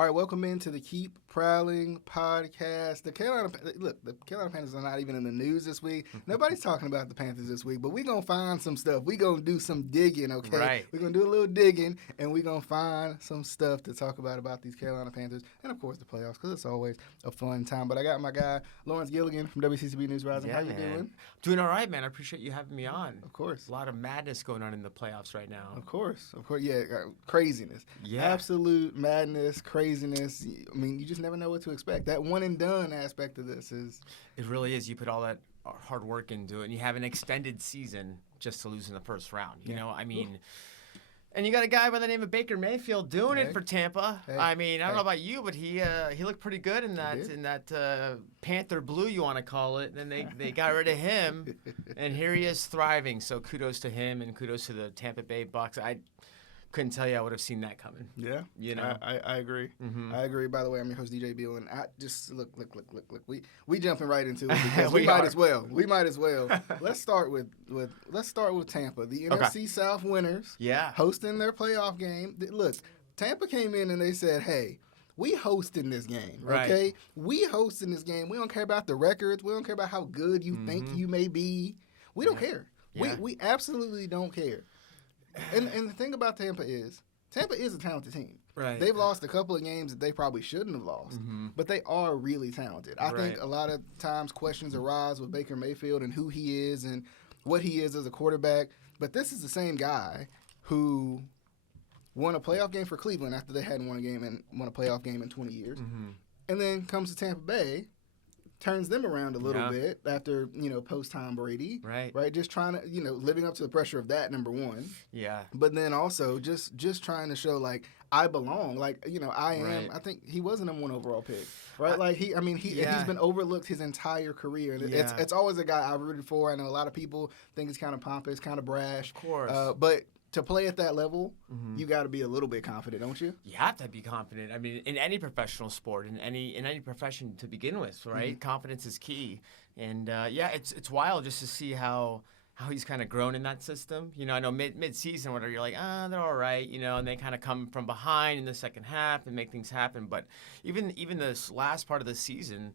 All right, welcome into the Keep Prowling podcast. The Carolina Panthers are not even in the news this week. Nobody's talking about the Panthers this week, but we're going to find some stuff. We're going to do some digging, okay? Right. We're going to do a little digging, and we're going to find some stuff to talk about these Carolina Panthers and, of course, the playoffs, because it's always a fun time. But I got my guy, Lawrence Gilligan from WCCB News Rising. How you doing? Doing all right, man. I appreciate you having me on. Of course. A lot of madness going on in the playoffs right now. Of course. Yeah, craziness. Yeah. Absolute madness, craziness. I mean, you just never know what to expect. That one and done aspect of this is... It really is. You put all that hard work into it, and you have an extended season just to lose in the first round. You know, I mean... And you got a guy by the name of Baker Mayfield doing it for Tampa. I mean, I don't know about you, but he looked pretty good in that Panther blue, you want to call it. And then they got rid of him, and here he is thriving. So kudos to him, and kudos to the Tampa Bay Bucks. I couldn't tell you I would have seen that coming. Yeah, you know, I agree. Mm-hmm. I agree. By the way, I'm your host DJ Beal, and I just look. We jumping right into it because we might as well. We might as well. Let's start with Tampa, the NFC South winners. Yeah, hosting their playoff game. Look, Tampa came in and they said, "Hey, we hosting this game, okay? Right. We hosting this game. We don't care about the records. We don't care about how good you think you may be. We don't care. Yeah. We absolutely don't care." And the thing about Tampa is a talented team. Right. They've lost a couple of games that they probably shouldn't have lost, but they are really talented. I think a lot of times questions arise with Baker Mayfield and who he is and what he is as a quarterback. But this is the same guy who won a playoff game for Cleveland after they hadn't won a playoff game in 20 years, and then comes to Tampa Bay. Turns them around a little bit after, post Tom Brady. Right. Just trying to, living up to the pressure of that, number one. Yeah. But then also just trying to show, like, I belong. Like, I am. Right. I think he was a number one overall pick. Right? He's been overlooked his entire career. And it's always a guy I rooted for. I know a lot of people think he's kind of pompous, kind of brash. Of course. But to play at that level, you got to be a little bit confident, don't you? You have to be confident. I mean, in any professional sport, in any profession to begin with, right? Confidence is key. And it's wild just to see how he's kind of grown in that system. I know mid-season, whatever, you're like, they're all right, and they kind of come from behind in the second half and make things happen. But even this last part of the season,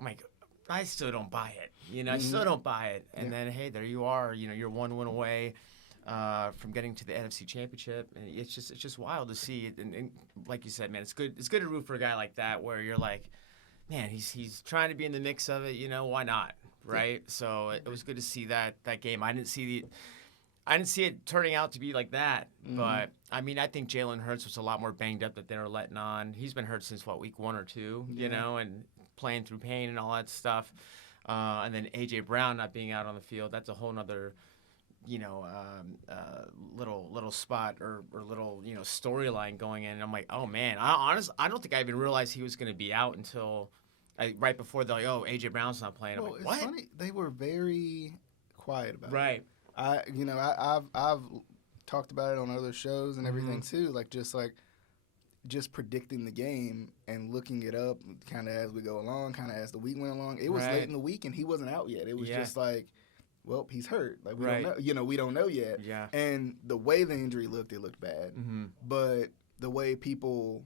I'm like, I still don't buy it. I still don't buy it. And then, hey, there you are. You're one win away from getting to the NFC Championship, and it's just wild to see it. And like you said, man, it's good to root for a guy like that where you're like, man, he's trying to be in the mix of it. Why not, right? Yeah. So it was good to see that game. I didn't see it turning out to be like that, but I mean, I think Jalen Hurts was a lot more banged up that they were letting on. He's been hurt since week 1 or 2, and playing through pain and all that stuff. And then A.J. Brown not being out on the field, that's a whole nother little spot or little storyline going in. And I'm like, oh man, I don't think I even realized he was going to be out until right before they're like, oh, AJ Brown's not playing. I'm like, what? It's funny. They were very quiet about it. Right. I've talked about it on other shows and everything too. Just predicting the game and looking it up kind of as we go along, kind of as the week went along. It was late in the week and he wasn't out yet. It was just like, well, he's hurt. Like we don't know. We don't know yet. Yeah. And the way the injury looked, it looked bad. But the way people,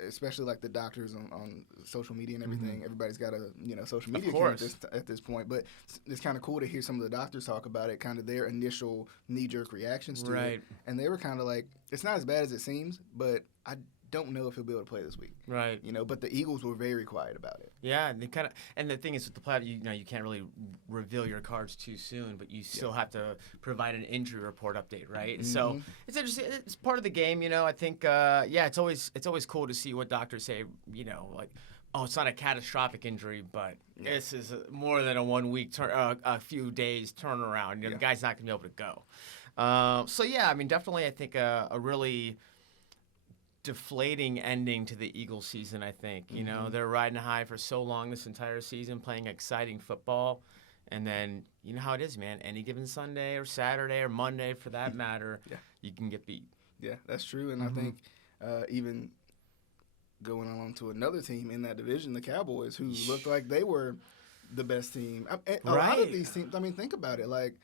especially like the doctors on social media and everything, everybody's got a social media account at this point. But it's kind of cool to hear some of the doctors talk about it, kind of their initial knee-jerk reactions to it. And they were kind of like, it's not as bad as it seems, but I don't know if he'll be able to play this week. Right. But the Eagles were very quiet about it. Yeah, and the thing is with the playoff, you can't really reveal your cards too soon, but you still have to provide an injury report update, right? So it's interesting. It's part of the game, I think. It's always cool to see what doctors say. Like, oh, it's not a catastrophic injury, but this is more than a 1 week a few days turnaround. The guy's not going to be able to go. I mean, definitely, I think a really deflating ending to the Eagles season, I think. They're riding high for so long this entire season, playing exciting football. And then, you know how it is, man. Any given Sunday or Saturday or Monday, for that matter, you can get beat. Yeah, that's true. And I think even going on to another team in that division, the Cowboys, who looked like they were the best team. A lot of these teams, I mean, think about it. Like,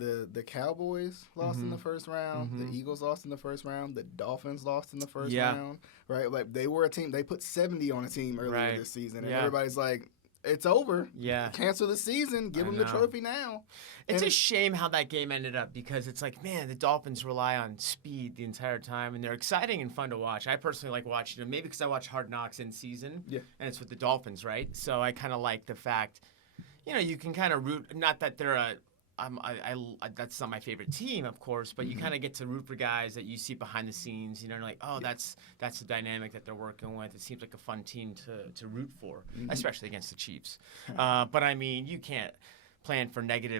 The Cowboys lost in the first round. The Eagles lost in the first round. The Dolphins lost in the first round. Right? Like, they were a team. They put 70 on a team earlier this season. And everybody's like, it's over. Yeah. Cancel the season. Give them the trophy now. It's a shame how that game ended up, because it's like, man, the Dolphins rely on speed the entire time, and they're exciting and fun to watch. I personally like watching them, maybe because I watch Hard Knocks in season, and it's with the Dolphins, right? So I kind of like the fact, you can kind of root, not that they're that's not my favorite team, of course, but you kind of get to root for guys that you see behind the scenes, like, oh, that's the dynamic that they're working with. It seems like a fun team to root for, especially against the Chiefs. But I mean, you can't plan for -3,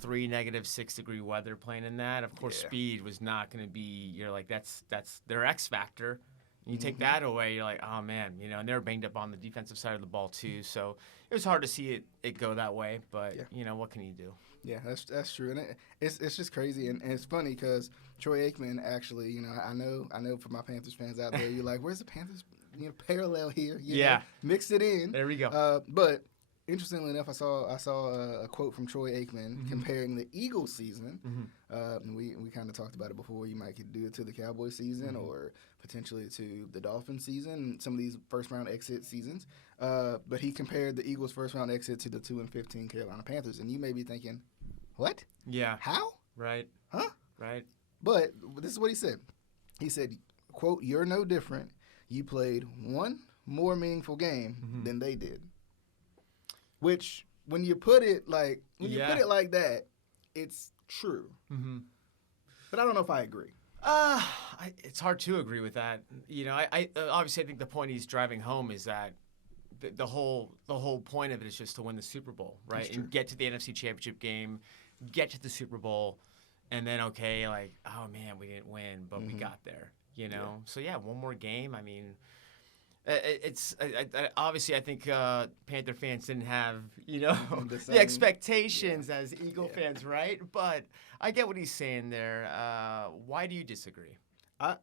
-6 degree weather playing in that. Of course, speed was not going to be. You're like, that's their X factor. And you take that away, you're like, oh man, and they're banged up on the defensive side of the ball too. So it was hard to see it go that way. But what can you do? Yeah, that's true, and it's just crazy, and it's funny because Troy Aikman actually, I know for my Panthers fans out there, you're like, where's the Panthers parallel here? Mix it in. There we go. But interestingly enough, I saw a quote from Troy Aikman comparing the Eagles season. And we kind of talked about it before. You might could do it to the Cowboys season or potentially to the Dolphins season, some of these first round exit seasons. But he compared the Eagles' first round exit to the 2-15 Carolina Panthers, and you may be thinking, what? Yeah. How? Right. Huh? Right. But this is what he said. He said, quote, "You're no different. You played one more meaningful game than they did." Which, when you put it like that, it's true. But I don't know if I agree. It's hard to agree with that. I obviously I think the point he's driving home is that the whole point of it is just to win the Super Bowl, right? And get to the NFC Championship game, get to the Super Bowl, and then like, oh man, we didn't win, but we got there. So one more game. I mean, it's obviously I think Panther fans didn't have the expectations as Eagle fans, right? But I get what he's saying there. Why do you disagree? I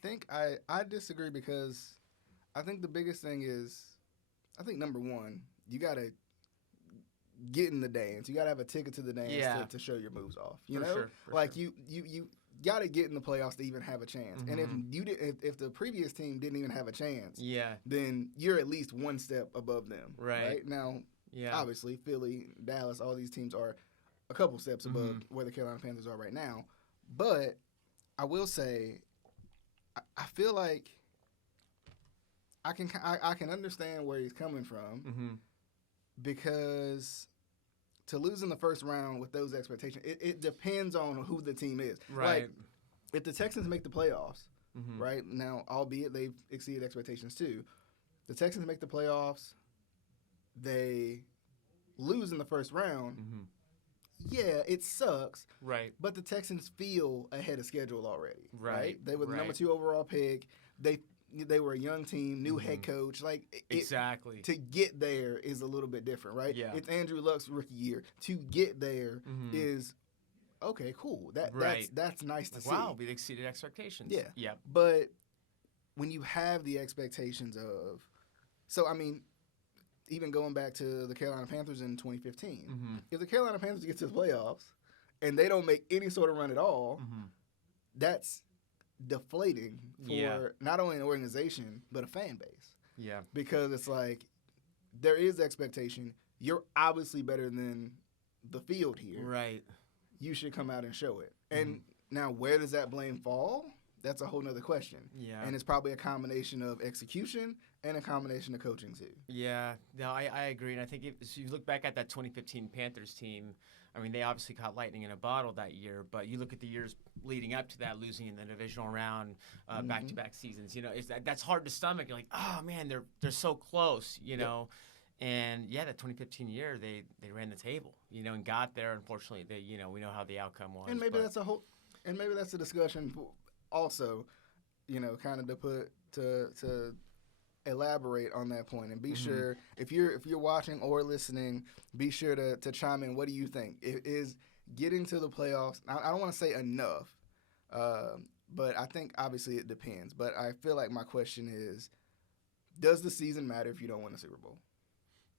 think I disagree because I think the biggest thing is, I think number one, you gotta get in the dance. You gotta have a ticket to the dance to show your moves off. You gotta get in the playoffs to even have a chance. And if the previous team didn't even have a chance, then you're at least one step above them. Right? Now, obviously, Philly, Dallas, all these teams are a couple steps above where the Carolina Panthers are right now. But I will say, I feel like I can understand where he's coming from because to lose in the first round with those expectations, it depends on who the team is. Right. Like, if the Texans make the playoffs, right, now, albeit they've exceeded expectations too, the Texans make the playoffs, they lose in the first round, yeah, it sucks. Right. But the Texans feel ahead of schedule already. Right. They were the number 2 overall pick. They were a young team, new head coach. Exactly. To get there is a little bit different, right? Yeah. It's Andrew Luck's rookie year. To get there is okay, cool. That's nice to see. Wow, we exceeded expectations. Yeah. Yep. But when you have the expectations of, so I mean, even going back to the Carolina Panthers in 2015, if the Carolina Panthers get to the playoffs and they don't make any sort of run at all, that's deflating for not only an organization but a fan base. Yeah. Because it's like, there is expectation. You're obviously better than the field here. Right. You should come out and show it. And now, where does that blame fall? That's a whole nother question. Yeah. And it's probably a combination of execution and a combination of coaching too. Yeah. No, I agree. And I think if you look back at that 2015 Panthers team, I mean, they obviously caught lightning in a bottle that year, but you look at the years leading up to that, losing in the divisional round, back-to-back seasons, that's hard to stomach. You're like, oh man, they're so close, know. And that 2015 year, they ran the table, and got there. Unfortunately, we know how the outcome was. And maybe that's a discussion also, kind of to put to elaborate on that point, and be sure if you're watching or listening, be sure to chime in. What do you think? Is getting to the playoffs? I don't want to say enough, but I think obviously it depends. But I feel like my question is, does the season matter if you don't win the Super Bowl?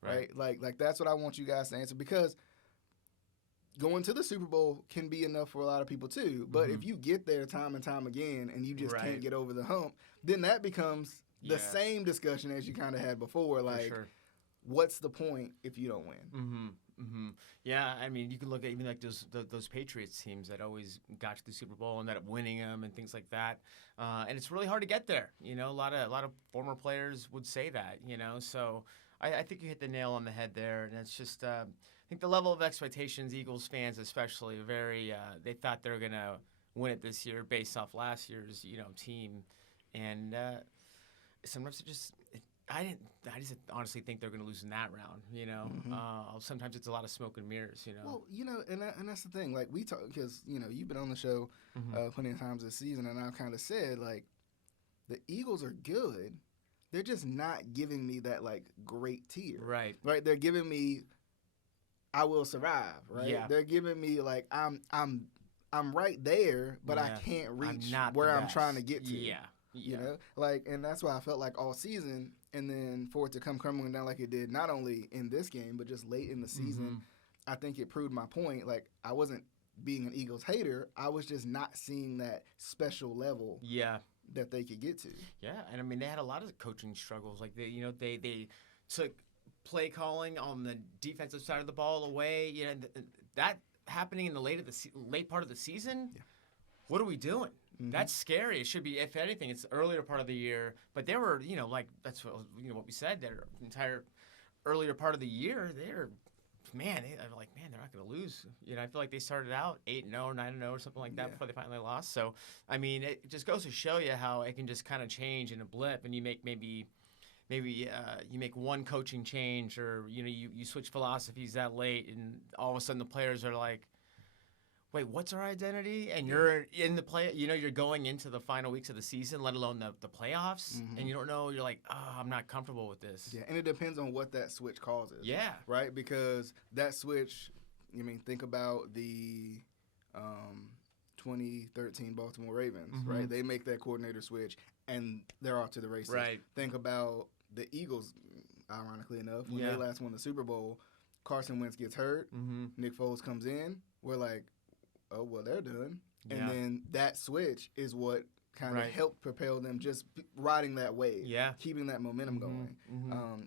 Right? Like that's what I want you guys to answer, because going to the Super Bowl can be enough for a lot of people too. But if you get there time and time again and you just can't get over the hump, then that becomes the same discussion as you kind of had before. Like, what's the point if you don't win? Yeah, I mean, you can look at even like those Patriots teams that always got to the Super Bowl and ended up winning them and things like that. And it's really hard to get there. You know, a lot of former players would say that. You know, so I think you hit the nail on the head there. And it's just I think the level of expectations, Eagles fans especially, very they thought they were gonna win it this year based off last year's team, and sometimes I just honestly think they're going to lose in that round. Sometimes it's a lot of smoke and mirrors. Well, and that's the thing. Like we talk, because you've been on the show plenty of times this season, and I've kind of said like the Eagles are good. They're just not giving me that like great tier. Right. They're giving me I will survive. Right. Yeah. They're giving me like I'm right there, but I can't reach where I'm trying to get to. Yeah. And that's why I felt like all season, and then for it to come crumbling down like it did, not only in this game, but just late in the season, I think it proved my point. Like, I wasn't being an Eagles hater. I was just not seeing that special level that they could get to. Yeah, and I mean, they had a lot of coaching struggles. Like, they took play calling on the defensive side of the ball away. That happening in the late part of the season, what are we doing? That's scary. It should be, if anything, it's the earlier part of the year. But they were, that's what we said. Their entire earlier part of the year, they're not going to lose. I feel like they started out 8-0 or 9-0 or something like that before they finally lost. So, I mean, it just goes to show you how it can just kind of change in a blip, and you make maybe you make one coaching change, or you switch philosophies that late, and all of a sudden the players are like, wait, what's our identity? And you're in the play, you're going into the final weeks of the season, let alone the playoffs, and you don't know, you're like, I'm not comfortable with this. Yeah, and it depends on what that switch causes. Yeah. Right? Because that switch, think about the 2013 Baltimore Ravens, right? They make that coordinator switch, and they're off to the races. Right. Think about the Eagles, ironically enough, when they last won the Super Bowl, Carson Wentz gets hurt, Nick Foles comes in, we're like, oh, well, they're done. Yeah. And then that switch is what kind of helped propel them, just riding that wave, keeping that momentum going.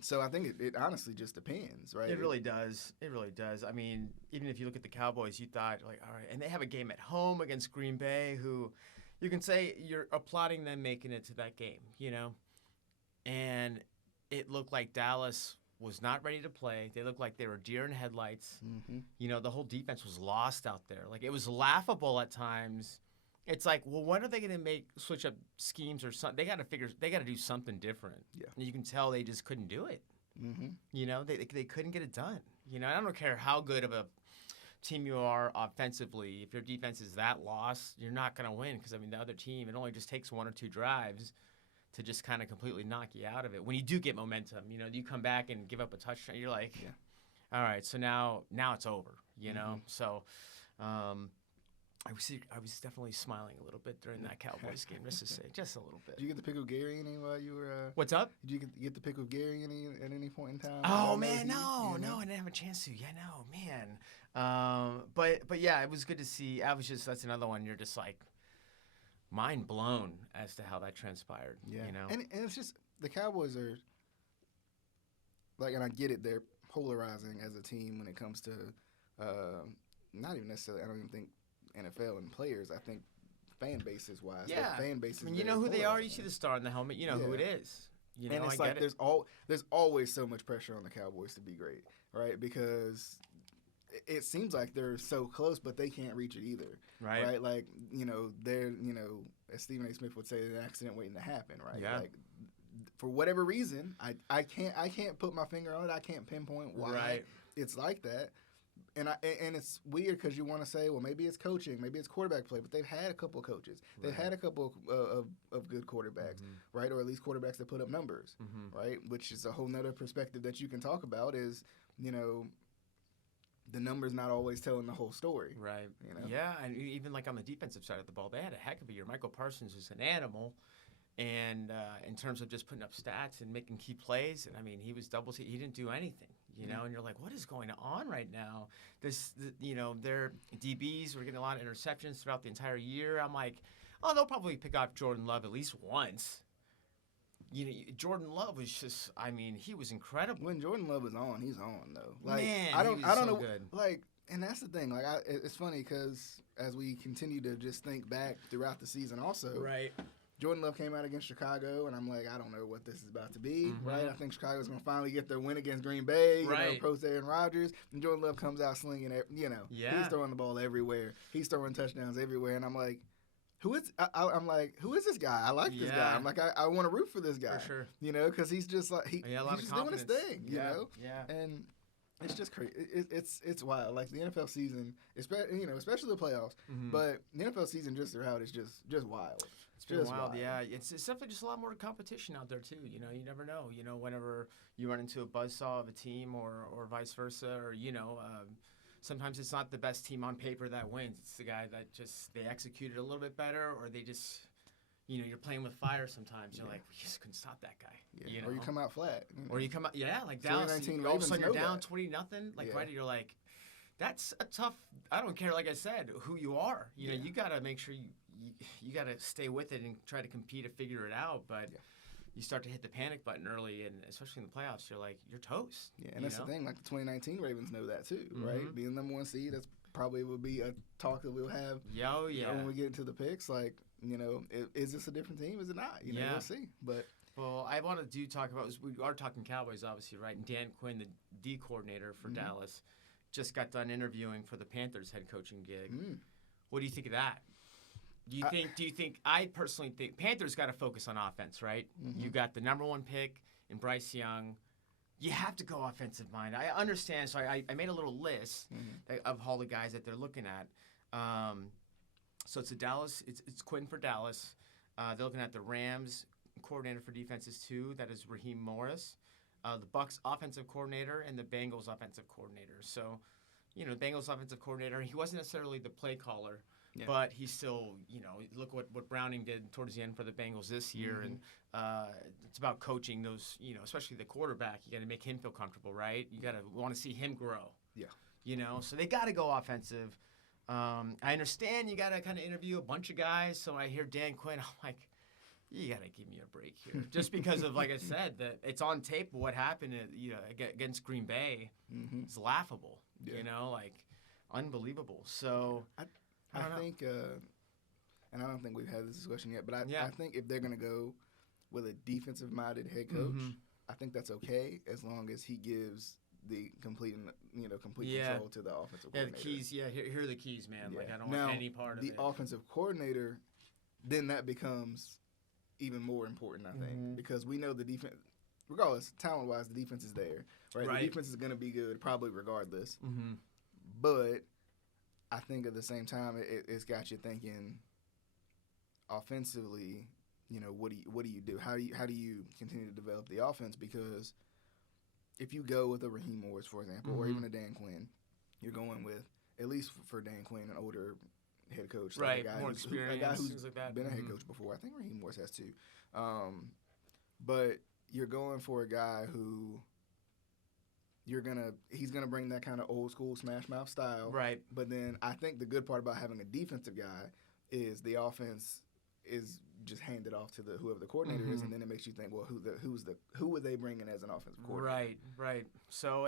So I think it honestly just depends, right? It really does. It really does. I mean, even if you look at the Cowboys, you thought, like, all right, and they have a game at home against Green Bay, who you can say you're applauding them making it to that game, and it looked like Dallas was not ready to play. They looked like they were deer in headlights. The whole defense was lost out there. Like, it was laughable at times. It's like, well, when are they going to switch up schemes or something? They got to do something different. Yeah. And you can tell they just couldn't do it. They couldn't get it done. I don't care how good of a team you are offensively. If your defense is that lost, you're not going to win, because, the other team, it only just takes one or two drives to just kind of completely knock you out of it. When you do get momentum, you come back and give up a touchdown, you're like, all right, so now it's over, So I was definitely smiling a little bit during that Cowboys game, just to say, just a little bit. Did you get to pick with Gary any while you were? What's up? Did you get to pick with Gary at any point in time? Oh man, no, I didn't have a chance to. Yeah, no, man. But yeah, it was good to see. That's another one. You're just like, mind blown as to how that transpired. Yeah. And it's just, the Cowboys are, like, and I get it, they're polarizing as a team when it comes to, not even necessarily, I don't even think NFL and players. I think fan bases wise. Yeah. Fan bases. You know who they are. You see the star on the helmet. You know who it is. And it's like there's always so much pressure on the Cowboys to be great, right? Because it seems like they're so close, but they can't reach it either. Right? Like, they're, as Stephen A. Smith would say, an accident waiting to happen, right? Yeah. Like, for whatever reason, I can't put my finger on it. I can't pinpoint why it's like that. And it's weird, because you want to say, well, maybe it's coaching, maybe it's quarterback play, but they've had a couple of coaches. They've had a couple of good quarterbacks, right? Or at least quarterbacks that put up numbers, right? Which is a whole nother perspective that you can talk about is, the number's not always telling the whole story. Right. Yeah, and even like on the defensive side of the ball, they had a heck of a year. Michael Parsons is an animal, and in terms of just putting up stats and making key plays, and he was he didn't do anything. you know, and you're like, what is going on right now? Their DBs were getting a lot of interceptions throughout the entire year. I'm like, oh, they'll probably pick off Jordan Love at least once. You know, Jordan Love was just, I mean, he was incredible. When Jordan Love is on, he's on, though. Like, Man, I don't he was so know, good. Like, and that's the thing. Like, it's funny because as we continue to just think back throughout the season also. Right. Jordan Love came out against Chicago, and I'm like, I don't know what this is about to be, right? I think Chicago's going to finally get their win against Green Bay, you know, post Aaron Rodgers, and Jordan Love comes out slinging, you know. Yeah. He's throwing the ball everywhere. He's throwing touchdowns everywhere, and I'm like, who is this guy? I like this guy. I'm like, I want to root for this guy. For sure. You know, because he's just like, he's just doing his thing, you know? Yeah. And it's just crazy. It's wild. Like, the NFL season, especially the playoffs, but the NFL season just throughout is just wild. It's been wild, yeah. It's definitely just a lot more competition out there, too. You know, you never know. You know, whenever you run into a buzzsaw of a team or vice versa, or, you know, sometimes it's not the best team on paper that wins. It's the guy that just, they executed a little bit better, or they just, you know, you're playing with fire sometimes. You're like, we just couldn't stop that guy. Yeah. You know? Or you come out flat. Or you come out, like Dallas. All of a sudden you're down 20-0. Like, right, you're like, that's a tough, I don't care, like I said, who you are. You know, you got to make sure you got to stay with it and try to compete and figure it out. But you start to hit the panic button early, and especially in the playoffs, you're like, you're toast. Yeah, and that's the thing. Like, the 2019 Ravens know that too, right? Being the number one seed, that's probably will be a talk that we'll have. When we get into the picks, like, you know, is this a different team? Is it not? You know, we'll see. But well, I want to talk about. We are talking Cowboys, obviously, right? And Dan Quinn, the D coordinator for Dallas, just got done interviewing for the Panthers head coaching gig. What do you think of that? Do you think? I personally think Panthers got to focus on offense, right? You got the number one pick in Bryce Young. You have to go offensive mind. I understand. So I made a little list of all the guys that they're looking at. So it's Dallas. It's Quinn for Dallas. They're looking at the Rams coordinator for defenses too. That is Raheem Morris. The Bucs offensive coordinator and the Bengals offensive coordinator. So, you know, Bengals offensive coordinator. He wasn't necessarily the play caller. Yeah. But he's still, you know, look what Browning did towards the end for the Bengals this year. And it's about coaching those, you know, especially the quarterback. You got to make him feel comfortable, right? You got to want to see him grow. Yeah. You know, so they got to go offensive. I understand you got to kind of interview a bunch of guys. So I hear Dan Quinn, I'm like, you got to give me a break here. Just because of, like I said, that it's on tape what happened against Green Bay. It's laughable, you know, like unbelievable. So I think, and I don't think we've had this discussion yet, but I think if they're going to go with a defensive-minded head coach, I think that's okay as long as he gives the complete control to the offensive coordinator. Yeah, the keys. Yeah, here are the keys, man. Like, I don't want any part of it. The offensive coordinator, then that becomes even more important, I think, because we know the defense, regardless, talent-wise, the defense is there, right? The defense is going to be good probably regardless, but I think at the same time, it's got you thinking offensively, you know, what do you do? How do you continue to develop the offense? Because if you go with a Raheem Morris, for example, or even a Dan Quinn, you're going with, at least for Dan Quinn, an older head coach. Right, like a guy more experience. A guy who's like that. been a head coach before. I think Raheem Morris has too. But you're going for a guy who he's gonna bring that kind of old school smash mouth style. Right. But then I think the good part about having a defensive guy is the offense is just handed off to whoever the coordinator is, and then it makes you think, well, who would they bring in as an offensive coordinator? Right. So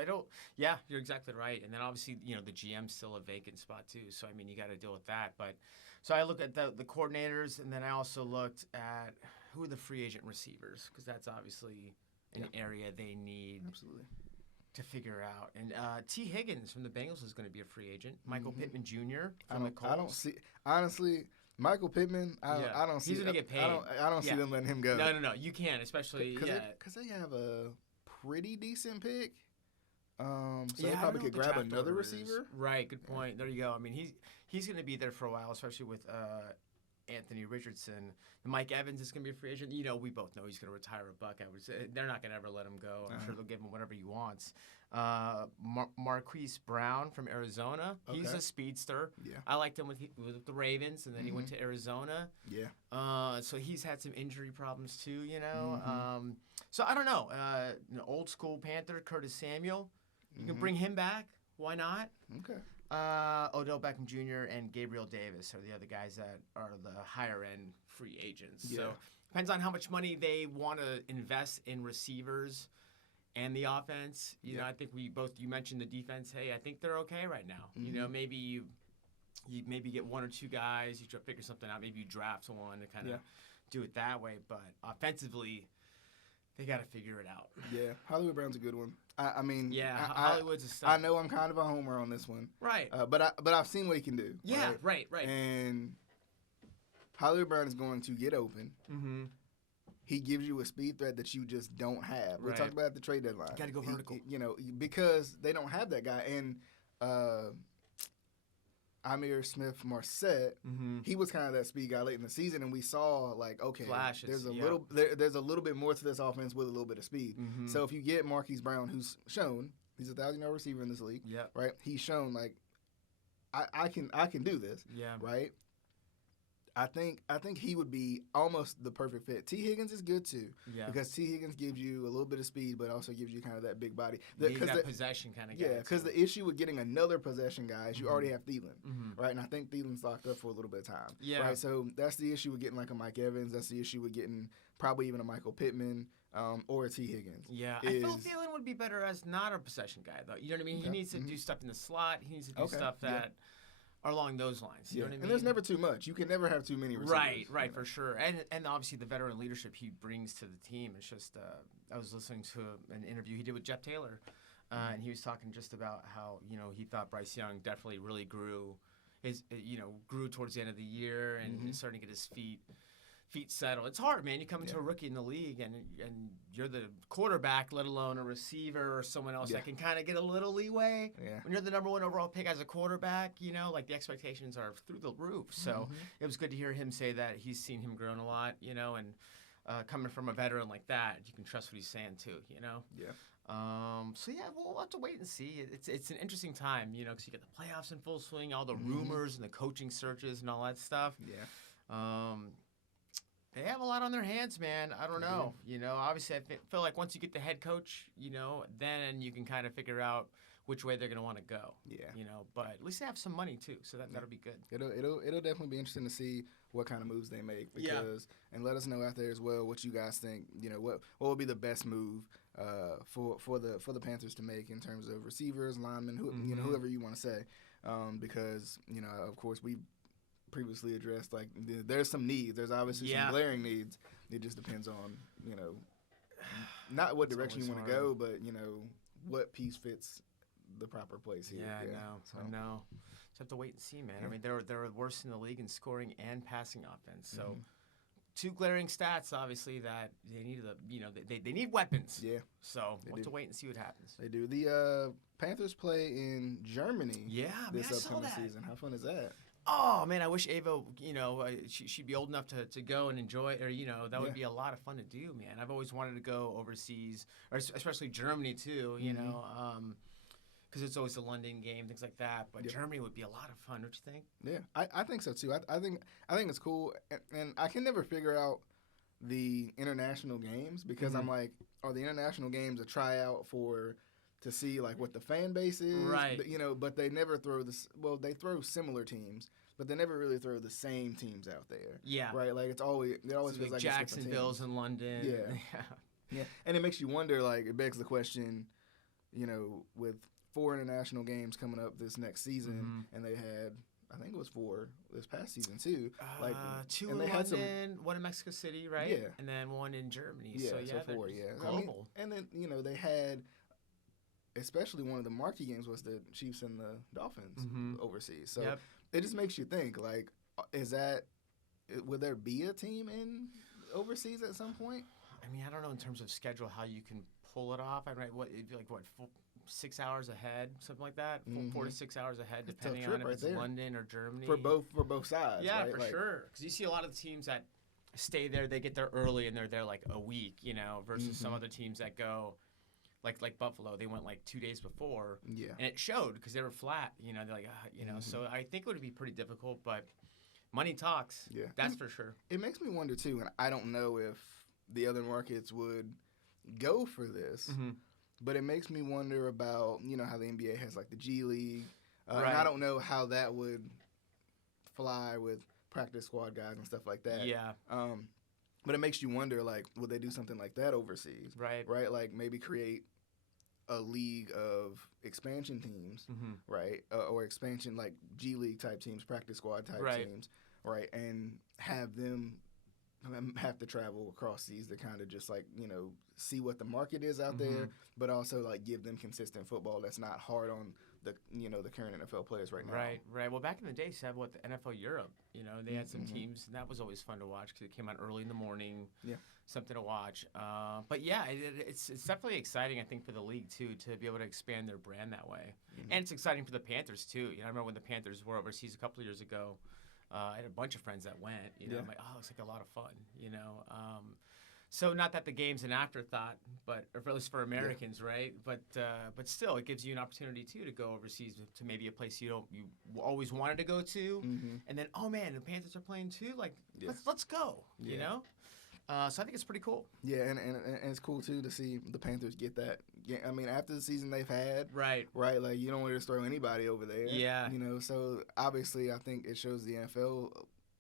you're exactly right. And then obviously, you know, the GM's still a vacant spot too. So I mean, you got to deal with that. But so I look at the coordinators, and then I also looked at who are the free agent receivers, because that's obviously an area they need. Absolutely. To figure out. And T. Higgins from the Bengals is going to be a free agent. Michael Pittman Jr. from the Colts. I don't see, honestly, Michael Pittman, I don't see. He's going to get paid. I don't see them letting him go. No. You can't, especially, because they have a pretty decent pick. So they probably could grab another receiver. Right, good point. There you go. I mean, he's going to be there for a while, especially with Anthony Richardson. Mike Evans is going to be a free agent. You know, we both know he's going to retire a buck. I would say they're not going to ever let him go. I'm sure they'll give him whatever he wants. Marquise Brown from Arizona. Okay. He's a speedster. Yeah. I liked him with the Ravens, and then he went to Arizona. Yeah. So he's had some injury problems too, you know. So I don't know. An old school Panther, Curtis Samuel. You can bring him back. Why not? Okay. Odell Beckham Jr. and Gabriel Davis are the other guys that are the higher end free agents. Yeah. So depends on how much money they want to invest in receivers and the offense. You know, I think you mentioned the defense. Hey, I think they're okay right now. You know, maybe you maybe get one or two guys. You try to figure something out. Maybe you draft someone to kind of do it that way. But offensively, they got to figure it out. Yeah, Hollywood Brown's a good one. I mean, Hollywood's a stud. I know I'm kind of a homer on this one, right? But I've seen what he can do. Yeah, right. And Hollywood Brown is going to get open. Mm-hmm. He gives you a speed threat that you just don't have. We talked about at the trade deadline. Got to go vertical. Because they don't have that guy. And Amir Smith-Marset, he was kind of that speed guy late in the season, and we saw okay, flashes, there's a little bit more to this offense with a little bit of speed. So if you get Marquise Brown, who's shown he's a 1,000-yard receiver in this league, right? He's shown I can do this, right? I think he would be almost the perfect fit. T. Higgins is good too, because T. Higgins gives you a little bit of speed, but also gives you kind of that big body. That possession kind of guy. Yeah, because the issue with getting another possession guy is you already have Thielen, right? And I think Thielen's locked up for a little bit of time, right? So that's the issue with getting a Mike Evans. That's the issue with getting probably even a Michael Pittman or a T. Higgins. Yeah, I feel Thielen would be better as not a possession guy, though. You know what I mean? He needs to do stuff in the slot. He needs to do stuff that are along those lines. You know what I mean? And there's never too much. You can never have too many receivers. Right, for sure. And obviously the veteran leadership he brings to the team. It's just, I was listening to an interview he did with Jeff Taylor, and he was talking just about how, he thought Bryce Young definitely really grew towards the end of the year and starting to get his feet settled. It's hard, man. You come into a rookie in the league and you're the quarterback, let alone a receiver or someone else that can kind of get a little leeway. Yeah. When you're the number one overall pick as a quarterback, the expectations are through the roof. So it was good to hear him say that he's seen him grown a lot, and coming from a veteran like that, you can trust what he's saying too, Yeah. We'll have to wait and see. It's an interesting time, because you get the playoffs in full swing, all the rumors and the coaching searches and all that stuff. Yeah. They have a lot on their hands, man. I don't know. Obviously, I feel like once you get the head coach, then you can kind of figure out which way they're going to want to go. Yeah. But at least they have some money too, so that'll be good. It'll definitely be interesting to see what kind of moves they make and let us know out there as well what you guys think. What would be the best move for the Panthers to make in terms of receivers, linemen, whoever you want to say, because of course we previously addressed there's some needs. There's obviously some glaring needs. It just depends on not what direction you want to go, but what piece fits the proper place here. I know. Just have to wait and see, man. I mean, they're worst in the league in scoring and passing offense. So two glaring stats, obviously, that they need they need weapons. Yeah. So we'll have to wait and see what happens. They do. The Panthers play in Germany. This upcoming season. How fun is that? Oh, man, I wish Ava, she'd be old enough to go and enjoy it, or, that would be a lot of fun to do, man. I've always wanted to go overseas, or especially Germany, too, because it's always a London game, things like that. But Germany would be a lot of fun, don't you think? Yeah, I think so, too. I think it's cool, and I can never figure out the international games, because I'm like, are the international games a tryout to see what the fan base is, right? But they never throw this. Well, they throw similar teams, but they never really throw the same teams out there. Yeah, right. It always feels like Jacksonville's in London. Yeah, and it makes you wonder. It begs the question, with 4 international games coming up this next season, and they had, I think it was 4 this past season too. 2 in London, 1 in Mexico City, right? Yeah, and then 1 in Germany. Yeah, so 4. Yeah, global. And then they had. Especially one of the marquee games was the Chiefs and the Dolphins overseas. So it just makes you think, would there be a team in overseas at some point? I mean, I don't know in terms of schedule how you can pull it off. It'd be 6 hours ahead, something like that, 4 to 6 hours ahead, depending on if it's London or Germany. For both sides. Yeah, right? For sure. Because you see a lot of the teams that stay there, they get there early and they're there a week, versus some other teams that go. Like Buffalo, they went 2 days before, and it showed because they were flat. They're like, So I think it would be pretty difficult, but money talks. Yeah, that's for sure. It makes me wonder too, and I don't know if the other markets would go for this, But it makes me wonder about, how the NBA has like the G League. Right. And I don't know how that would fly with practice squad guys and stuff like that. Yeah. But it makes you wonder, like, would they do something like that overseas? Right. Right? Like maybe create a league of expansion teams, right? Or expansion, like G League type teams, practice squad type teams, right? And have them have to travel across seas to kind of just like, see what the market is out there, but also like give them consistent football that's not hard on the current NFL players right now. Right. Well, back in the day, you had the NFL Europe. They had some teams, and that was always fun to watch because it came out early in the morning. Yeah. Something to watch. But yeah, it's definitely exciting, I think, for the league too, to be able to expand their brand that way. And it's exciting for the Panthers too. I remember when the Panthers were overseas a couple of years ago. I had a bunch of friends that went. I'm like, oh, it looks like a lot of fun. So not that the game's an afterthought, but or at least for Americans, right? But still, it gives you an opportunity too to go overseas to maybe a place you always wanted to go to, and then oh man, the Panthers are playing too. Like let's go. So I think it's pretty cool. Yeah, and it's cool too to see the Panthers get that. I mean, after the season they've had, right? Like you don't want to just throw anybody over there. Yeah. So obviously I think it shows the NFL.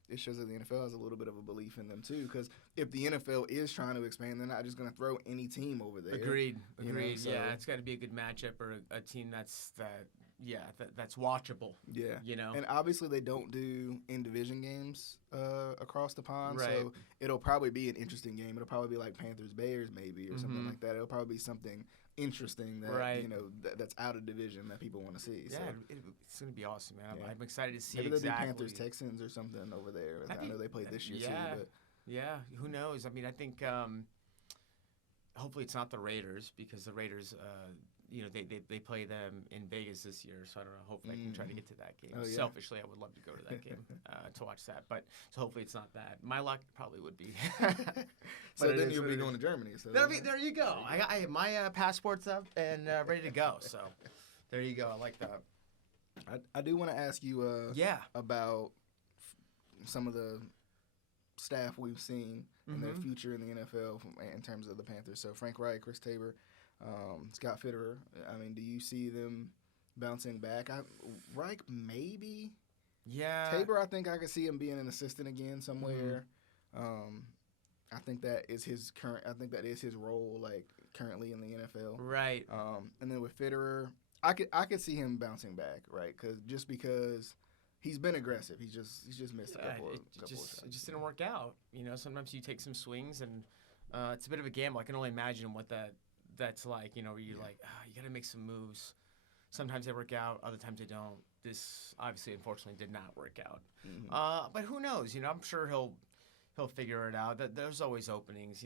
It shows that the NFL has a little bit of a belief in them too, because if the NFL is trying to expand, they're not just going to throw any team over there. Agreed. Yeah, it's got to be a good matchup or a team that's watchable. Yeah. And obviously they don't do in-division games across the pond, so it'll probably be an interesting game. It'll probably be like Panthers-Bears maybe or something like that. It'll probably be something interesting that that's out of division that people want to see. Yeah, so. It's going to be awesome, man. Yeah. I'm excited to see maybe there'll be Panthers-Texans or something over there. I know they played this year too. But. Yeah, who knows? I mean, I think hopefully it's not the Raiders because the Raiders they play them in Vegas this year, so I don't know. Hopefully I can try to get to that game. Oh, yeah. Selfishly, I would love to go to that game to watch that, but so hopefully it's not that. My luck probably would be. So then you'll be going to Germany. So there you go. I have my passport's up and ready to go. So there you go. I like that. I do want to ask you about some of the staff we've seen and their future in the NFL in terms of the Panthers. So Frank Reich, Chris Tabor, Scott Fitterer. I mean, do you see them bouncing back? Reich maybe. Yeah. Tabor, I think I could see him being an assistant again somewhere. I think that is his role, like currently in the NFL. Right. And then with Fitterer, I could see him bouncing back, right? Because he's been aggressive. He's just missed a couple of shots. It just didn't work out. Sometimes you take some swings and it's a bit of a gamble. I can only imagine what that's like. Where you're like, you got to make some moves. Sometimes they work out. Other times they don't. This obviously, unfortunately, did not work out. But who knows? I'm sure he'll figure it out. There's always openings.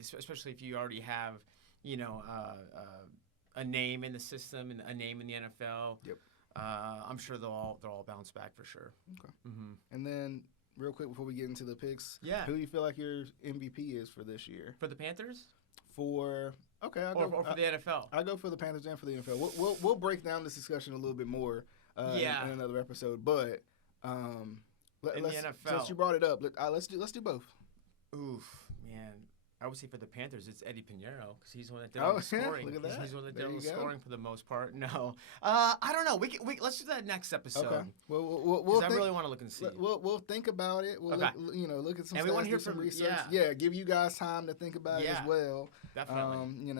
Especially if you already have a name in the system and a name in the NFL. Yep. I'm sure they'll all bounce back for sure. Okay. And then, real quick before we get into the picks, who do you feel like your MVP is for this year? For the Panthers? Or for the NFL? I go for the Panthers and for the NFL. We'll break down this discussion a little bit more in another episode. But in the NFL, since you brought it up, let's do both. Oof, man. I would say for the Panthers, it's Eddie Pinheiro because he's the one that did all the scoring. Look at that. He's the one that did all the scoring for the most part. No, I don't know. Let's do that next episode. Okay. We'll I really want to look and see. We'll think about it. We'll look at some and we want to hear some from research. Yeah, give you guys time to think about it as well. Definitely.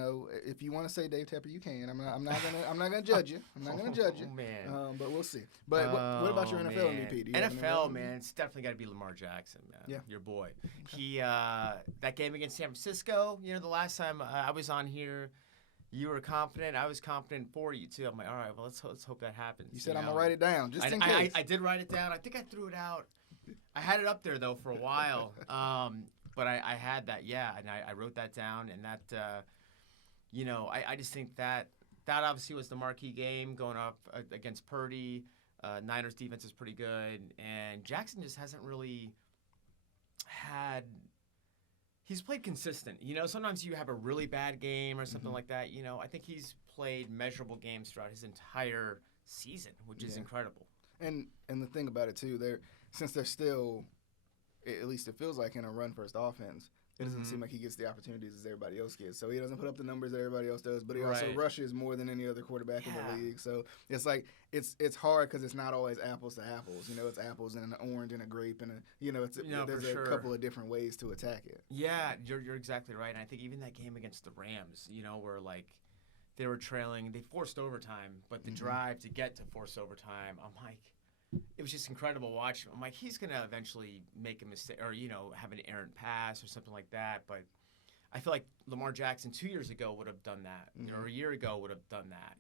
If you want to say Dave Tepper, you can. I'm not gonna judge you. I'm not gonna judge you. Man. But we'll see. But what about your NFL MVP? NFL, man, it's definitely got to be Lamar Jackson, man. Yeah. Your boy. He that game against San Francisco. The last time I was on here, you were confident. I was confident for you too. I'm like, all right, well, let's hope that happens. You said I'm gonna write it down just in case. I did write it down. I think I threw it out. I had it up there though for a while, but I had that, and I wrote that down, and that, I just think that obviously was the marquee game going up against Purdy. Niners defense is pretty good, and Jackson just hasn't really had. He's played consistent. Sometimes you have a really bad game or something like that. I think he's played measurable games throughout his entire season, which is incredible. And the thing about it too, since they're still, at least it feels like, in a run-first offense, It doesn't seem like he gets the opportunities as everybody else gets. So he doesn't put up the numbers that everybody else does, but he also rushes more than any other quarterback in the league. So it's like it's hard because it's not always apples to apples. You know, it's apples and an orange and a grape and there's a couple of different ways to attack it. Yeah, you're exactly right. And I think even that game against the Rams, where like they were trailing, they forced overtime, but the drive to get to force overtime, I'm like, it was just incredible watching. I'm like, he's going to eventually make a mistake or, have an errant pass or something like that. But I feel like Lamar Jackson 2 years ago would have done that, or a year ago would have done that,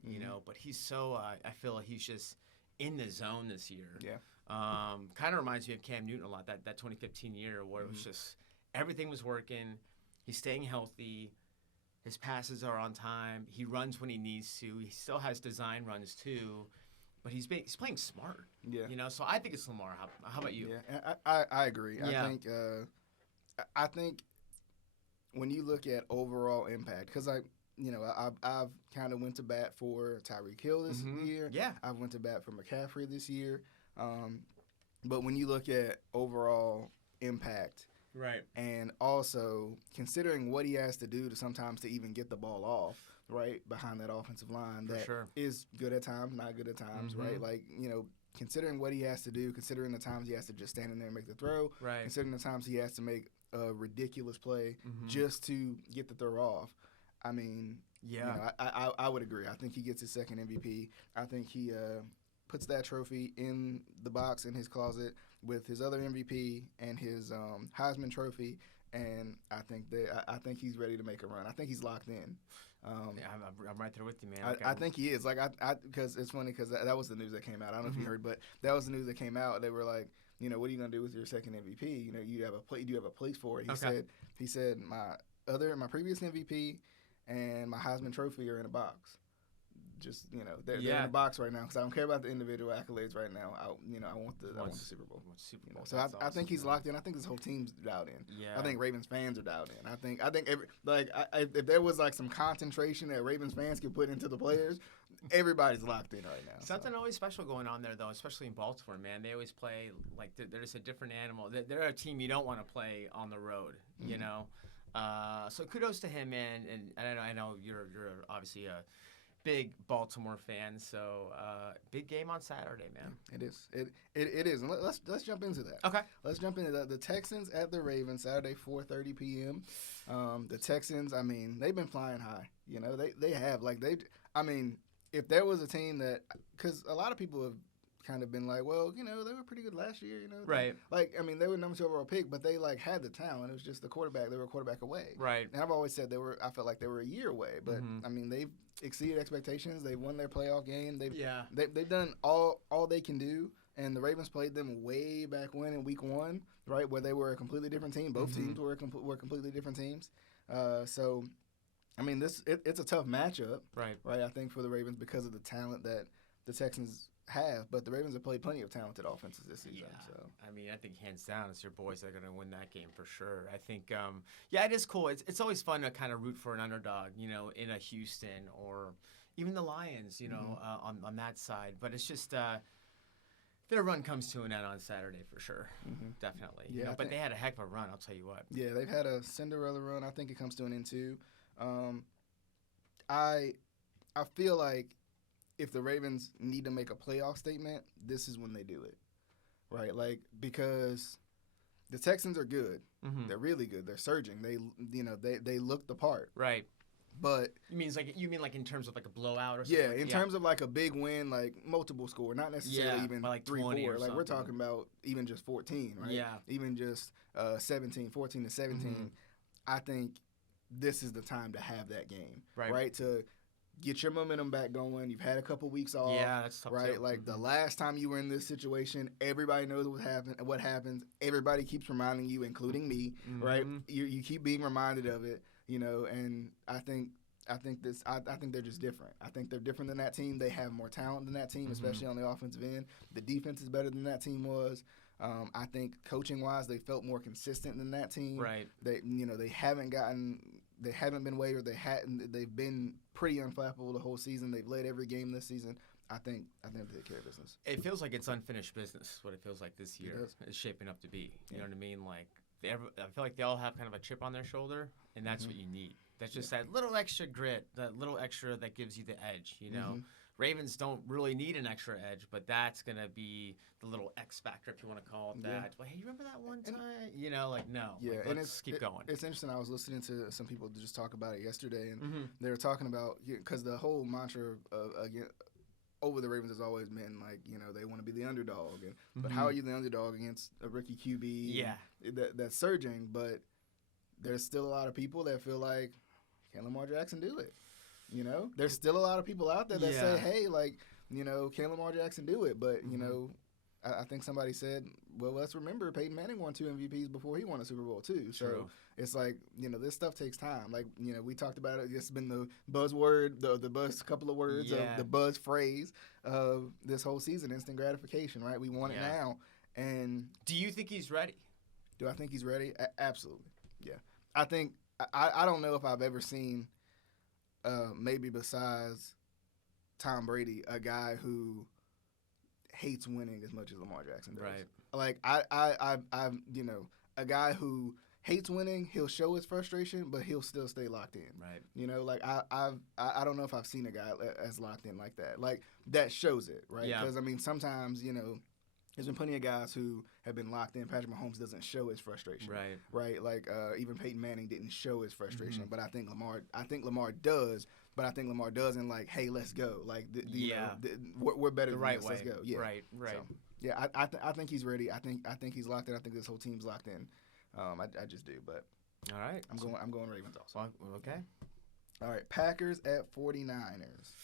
But he's so, I feel like he's just in the zone this year. Yeah. Kind of reminds me of Cam Newton a lot, that 2015 year where it was just everything was working. He's staying healthy. His passes are on time. He runs when he needs to. He still has design runs too. But he's playing smart, So I think it's Lamar. How about you? Yeah, I agree. Yeah. I think when you look at overall impact, because I've kind of went to bat for Tyreek Hill this year. Yeah, I've went to bat for McCaffrey this year. But when you look at overall impact, right, and also considering what he has to do to sometimes to even get the ball off. Right behind that offensive line that is good at times, not good at times, right? Like, considering what he has to do, considering the times he has to just stand in there and make the throw, right, considering the times he has to make a ridiculous play just to get the throw off. I mean, I would agree. I think he gets his second MVP. I think he puts that trophy in the box in his closet with his other MVP and his Heisman trophy, and I think he's ready to make a run. I think he's locked in. I'm right there with you, man. I think he is. Like, because it's funny because that was the news that came out. I don't know if you heard, but that was the news that came out. They were like, what are you gonna do with your second MVP? You do have a place for it. He said my previous MVP and my Heisman Trophy are in a box. Just they're in a box right now because I don't care about the individual accolades right now. I want the Super Bowl. So I think he's locked in. I think this whole team's dialed in. Yeah. I think Ravens fans are dialed in. I think if there was like some concentration that Ravens fans could put into the players, everybody's locked in right now. Something always special going on there though, especially in Baltimore, man. They always play like they're just a different animal. They're a team you don't want to play on the road. So kudos to him, man. And I know you're obviously a big Baltimore fan, so big game on Saturday, man. It is. It is. And let's jump into that. Okay. Let's jump into that. The Texans at the Ravens, Saturday, 4:30 p.m. The Texans, I mean, they've been flying high. They have. If there was a team that, because a lot of people have kind of been like, well, they were pretty good last year, Right. They were number 2 overall pick, but they had the talent. It was just the quarterback. They were a quarterback away. Right. And I've always said I felt like they were a year away, but they've exceeded expectations. They won their playoff game. They've done all they can do, and the Ravens played them way back when in week 1, right, where they were a completely different team. Both teams were completely different teams. So, I mean, it's a tough matchup, right? I think for the Ravens because of the talent that the Texans have, but the Ravens have played plenty of talented offenses this season. Yeah. So I mean, I think hands down, it's your boys that are going to win that game for sure. I think, it is cool. It's always fun to kind of root for an underdog, in a Houston or even the Lions, on that side. But it's just their run comes to an end on Saturday for sure, definitely. Yeah, but they had a heck of a run, I'll tell you what. Yeah, they've had a Cinderella run. I think it comes to an end too. I feel like if the Ravens need to make a playoff statement, this is when they do it, right? Like, because the Texans are good. They're really good. They're surging. They look the part. Right. But you mean like in terms of like a blowout or something? Yeah, in terms of like a big win, like multiple score, not necessarily even like 3-4. Like we're talking about even just 14, right? Yeah. Even just 14 to 17. I think this is the time to have that game, right? To get your momentum back going. You've had a couple weeks off. Yeah, that's tough right? Too. Like the last time you were in this situation, everybody knows what happens. Everybody keeps reminding you, including me, right? You keep being reminded of it, and I think they're just different. I think they're different than that team. They have more talent than that team, especially on the offensive end. The defense is better than that team was. I think coaching wise, they felt more consistent than that team. Right. They haven't been wavered. They've been pretty unflappable the whole season. They've led every game this season. I think they take care of business. It feels like it's unfinished business. What it feels like this year is shaping up to be. You know what I mean? Like I feel like they all have kind of a chip on their shoulder, and that's what you need. That's just that little extra grit, that little extra that gives you the edge, you know. Ravens don't really need an extra edge, but that's going to be the little X factor, if you want to call it that. Yeah. Like, hey, you remember that one time? You know, like, no. Yeah, like, let's keep going. It's interesting. I was listening to some people just talk about it yesterday, and they were talking about, because the whole mantra over the Ravens has always been, like, you know, they want to be the underdog. But how are you the underdog against a rookie QB that's surging? But there's still a lot of people that feel like, can Lamar Jackson do it? You know, there's still a lot of people out there that say, hey, like, you know, can Lamar Jackson do it? But, you know, I think somebody said, well, let's remember Peyton Manning won 2 MVPs before he won a Super Bowl, too. So it's like, you know, this stuff takes time. Like, you know, we talked about it. It's been the buzzword, the buzz couple of words of the buzz phrase of this whole season, instant gratification, right? We want it now. And do you think he's ready? Do I think he's ready? Absolutely. Yeah. I think I don't know if I've ever seen maybe besides Tom Brady, a guy who hates winning as much as Lamar Jackson does. Right. Like I've you know, a guy who hates winning, he'll show his frustration, but he'll still stay locked in. Right. You know, like I don't know if I've seen a guy as locked in like that. Like that shows it, right? Because I mean, sometimes, you know, there's been plenty of guys who have been locked in. Patrick Mahomes doesn't show his frustration. Right. Like even Peyton Manning didn't show his frustration, but I think Lamar does. But I think Lamar does in like, hey, let's go. Like, you know, we're better than this. Let's go. Yeah. Right. So, yeah, I think he's ready. I think he's locked in. I think this whole team's locked in. I just do. But all right, I'm going Ravens also. Okay. All right, Packers at 49ers.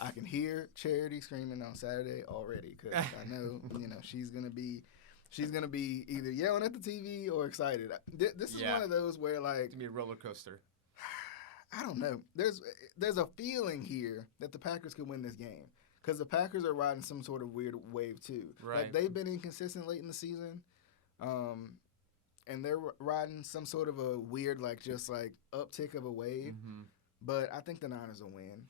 I can hear Charity screaming on Saturday already because I know, you know, she's gonna be either yelling at the TV or excited. This is one of those where, like, it's gonna be a roller coaster. I don't know. There's a feeling here that the Packers could win this game because the Packers are riding some sort of weird wave too. Right. Like, they've been inconsistent late in the season, and they're riding some sort of a weird, like, just like uptick of a wave. But I think the Niners will win.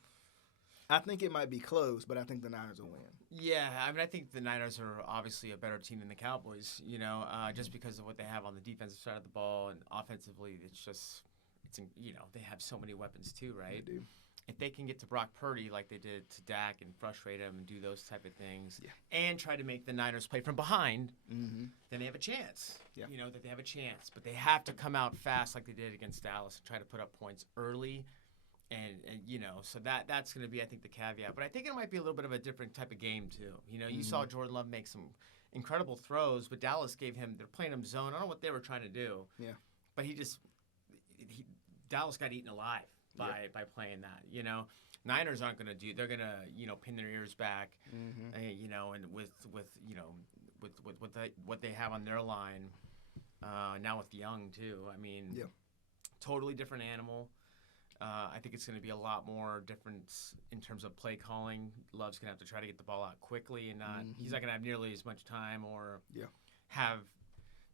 I think it might be close, but I think the Niners will win. Yeah, I mean, I think the Niners are obviously a better team than the Cowboys, you know, just because of what they have on the defensive side of the ball, and offensively, you know, they have so many weapons too, right? They do. If they can get to Brock Purdy like they did to Dak and frustrate him and do those type of things, and try to make the Niners play from behind, then they have a chance. Yeah. You know, that they have a chance. But they have to come out fast like they did against Dallas and try to put up points early. And you know, so that's going to be, I think, the caveat. But I think it might be a little bit of a different type of game, too. You know, you saw Jordan Love make some incredible throws, but Dallas they're playing him zone. I don't know what they were trying to do. Yeah. But Dallas got eaten alive by playing that, you know. Niners aren't going to they're going to, you know, pin their ears back, you know, and with you know, with what they have on their line, now with Young, too. I mean, totally different animal. I think it's going to be a lot more difference in terms of play calling. Love's going to have to try to get the ball out quickly, and he's not going to have nearly as much time or have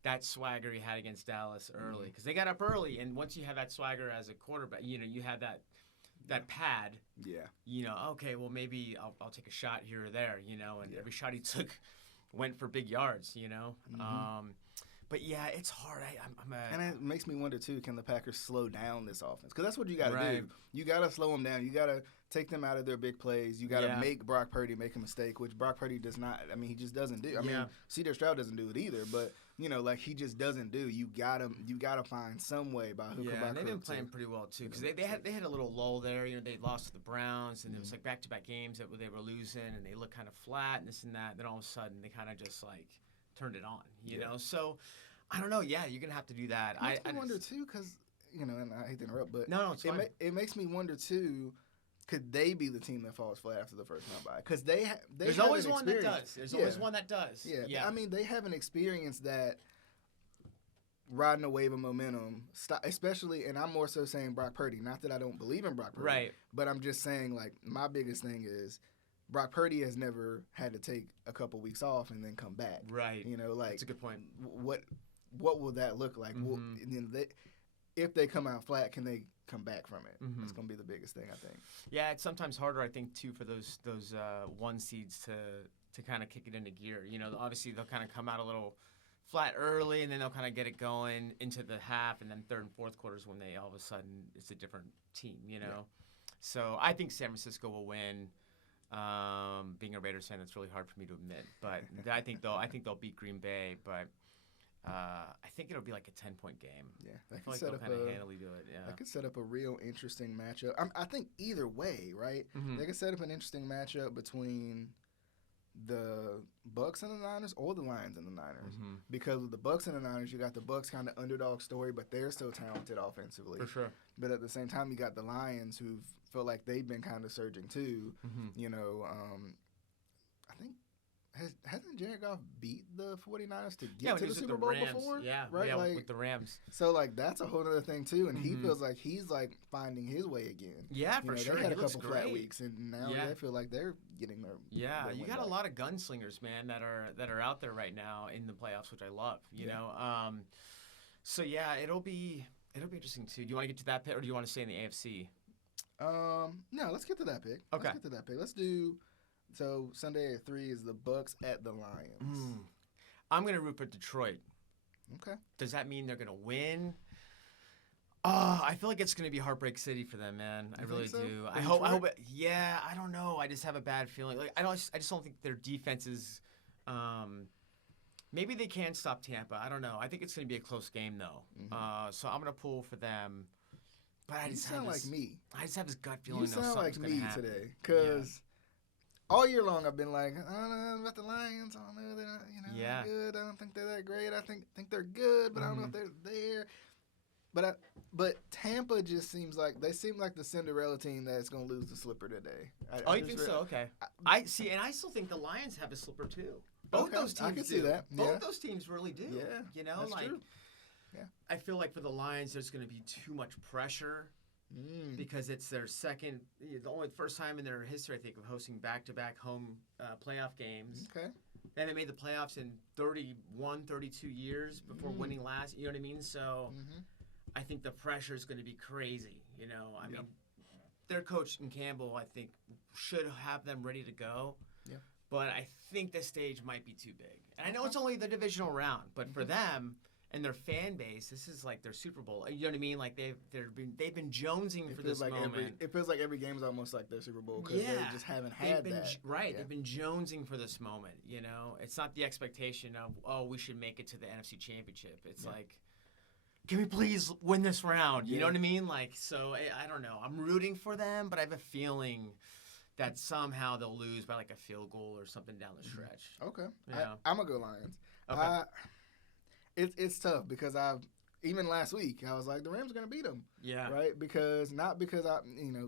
that swagger he had against Dallas early, because they got up early, and once you have that swagger as a quarterback, you know, you have that pad. Yeah. You know, okay, well, maybe I'll take a shot here or there, you know, and every shot he took went for big yards, you know. But yeah, it's hard. And it makes me wonder too, can the Packers slow down this offense? Because that's what you got to do. You got to slow them down. You got to take them out of their big plays. You got to make Brock Purdy make a mistake, which Brock Purdy does not. I mean, he just doesn't do. I mean, C.J. Stroud doesn't do it either. But you know, like, he just doesn't do. You gotta find some way by hook or by crook. Yeah, they've been playing pretty well too, because they had a little lull there. You know, they lost to the Browns, and it was like back-to-back games that they were losing, and they looked kind of flat and this and that. Then all of a sudden, they kind of just like turned it on. You know, so. I don't know. Yeah, you're gonna have to do that. I wonder too, because, you know, and I hate to interrupt, but no, it's fine. It makes me wonder too. Could they be the team that falls flat after the first round bye? Because there's always one that does. There's always one that does. Yeah. I mean, they haven't experienced that riding a wave of momentum, especially, and I'm more so saying Brock Purdy. Not that I don't believe in Brock Purdy, right? But I'm just saying, like, my biggest thing is Brock Purdy has never had to take a couple weeks off and then come back. Right. You know, like, that's a good point. What will that look like? If they come out flat, can they come back from it? That's going to be the biggest thing, I think. Yeah, it's sometimes harder, I think, too, for those one seeds to kind of kick it into gear. You know, obviously they'll kind of come out a little flat early, and then they'll kind of get it going into the half, and then third and fourth quarters when they all of a sudden it's a different team, you know. Yeah. So I think San Francisco will win. Being a Raiders fan, that's really hard for me to admit, but I think they'll beat Green Bay, but I think it'll be like a 10-point game. Yeah, I feel like they'll kind of handily do it. Yeah, that could set up a real interesting matchup. I think either way, right? Mm-hmm. They could set up an interesting matchup between the Bucs and the Niners, or the Lions and the Niners. Mm-hmm. Because with the Bucs and the Niners, you got the Bucs kind of underdog story, but they're still talented offensively. For sure. But at the same time, you got the Lions who feel like they've been kind of surging too. Mm-hmm. You know, I think hasn't Jared Goff beat the 49ers to get to the Super Bowl before? Yeah, right. Yeah, like, with the Rams. So like that's a whole other thing too, and Mm-hmm. he feels like he's like finding his way again. Yeah, for sure. They had he a couple looks flat great. weeks, and now they feel like they're getting their you got a lot of gunslingers, man, that are out there right now in the playoffs, which I love. You know, so yeah, it'll be interesting too. Do you want to get to that pick, or do you want to stay in the AFC? No, let's get to that pick. Okay. Let's get to that pick. Let's do. So Sunday at 3 is the Bucs at the Lions. I'm gonna root for Detroit. Okay. Does that mean they're gonna win? I feel like it's gonna be Heartbreak City for them, man. I really do. I hope. Yeah, I don't know. I just have a bad feeling. Like I just don't think their defense is. Maybe they can stop Tampa. I don't know. I think it's gonna be a close game though. Mm-hmm. So I'm gonna pull for them. But I just sound like me. I just have this gut feeling. You sound like me today, because all year long I've been like, I don't know about the Lions. I don't know, they're not, they're good. I don't think they're that great. I think they're good, but I don't know if they're there. But Tampa just seems like they seem like the Cinderella team that's gonna lose the slipper today. You think so? Okay. I see, and I still think the Lions have a slipper too. Both those teams I can see that. Both those teams really do. Yeah, you know, that's like true. Yeah. I feel like for the Lions, there's going to be too much pressure because it's their first time in their history, I think, of hosting back-to-back home playoff games. Okay. And they made the playoffs in 31, 32 years before winning last. You know what I mean? So I think the pressure is going to be crazy. You know, I mean, their coach in Campbell, I think, should have them ready to go. Yeah. But I think the stage might be too big. And I know it's only the divisional round, but for them and their fan base, this is like their Super Bowl. You know what I mean? Like they've been jonesing for this moment. It feels like every game's almost like their Super Bowl because they just haven't had that. Right. Yeah. They've been jonesing for this moment. You know, it's not the expectation of we should make it to the NFC Championship. It's like, can we please win this round? You know what I mean? Like, so I don't know. I'm rooting for them, but I have a feeling that somehow they'll lose by like a field goal or something down the stretch. Okay. Yeah. I'm going to go Lions. Okay. It's tough because even last week I was like the Rams are going to beat them. Yeah. Right? Not because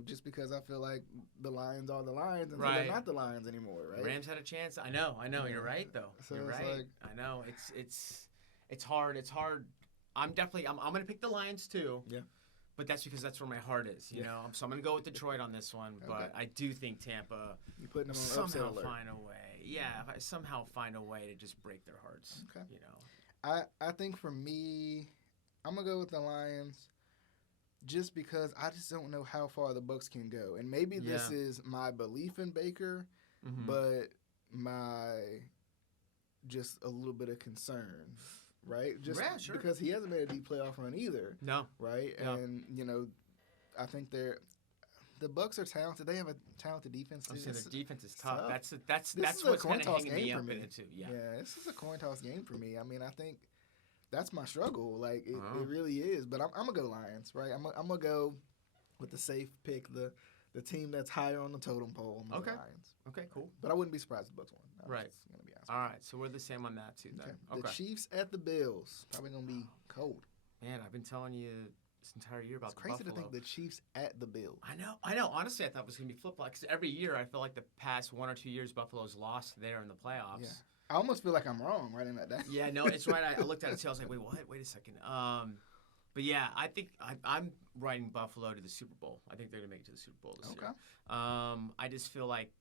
just because I feel like the Lions are the Lions and they're not the Lions anymore, right? Rams had a chance. I know. You're right though. So you're right. like, I know. It's hard. I'm going to pick the Lions too. Yeah. But that's because that's where my heart is, you know. So I'm going to go with Detroit on this one, but I do think Tampa you putting them on somehow find a way. Yeah, if I somehow find a way to just break their hearts. Okay. You know. I think for me, I'm gonna go with the Lions, just because I just don't know how far the Bucs can go, and maybe this is my belief in Baker, but my just a little bit of concern. Right? Just sure. because he hasn't made a deep playoff run either. No. Right? No. And, I think the Bucs are talented. They have a talented defense too. Their defense is tough. tough. That's what's kind of hanging me up in it too. Yeah. Yeah, this is a coin toss game for me. I mean, I think that's my struggle. Like it really is. But I'm gonna go Lions, right? I'm gonna go with the safe pick, the team that's higher on the totem pole. The Lions. Okay, cool. But I wouldn't be surprised if the Bucs won. Right. Gonna be all right, so we're the same on that too then. Okay. The Chiefs at the Bills. Probably gonna be cold. Man, I've been telling you this entire year about it's crazy Buffalo. to think the Chiefs at the Bills. I know. Honestly, I thought it was gonna be flip-flop because every year I feel like the past 1 or 2 years Buffalo's lost there in the playoffs. Yeah. I almost feel like I'm wrong writing that down. Yeah, no, it's right. I looked at it too. I was like, wait, what? Wait a second. But yeah, I think I'm writing Buffalo to the Super Bowl. I think they're gonna make it to the Super Bowl this year. I just feel like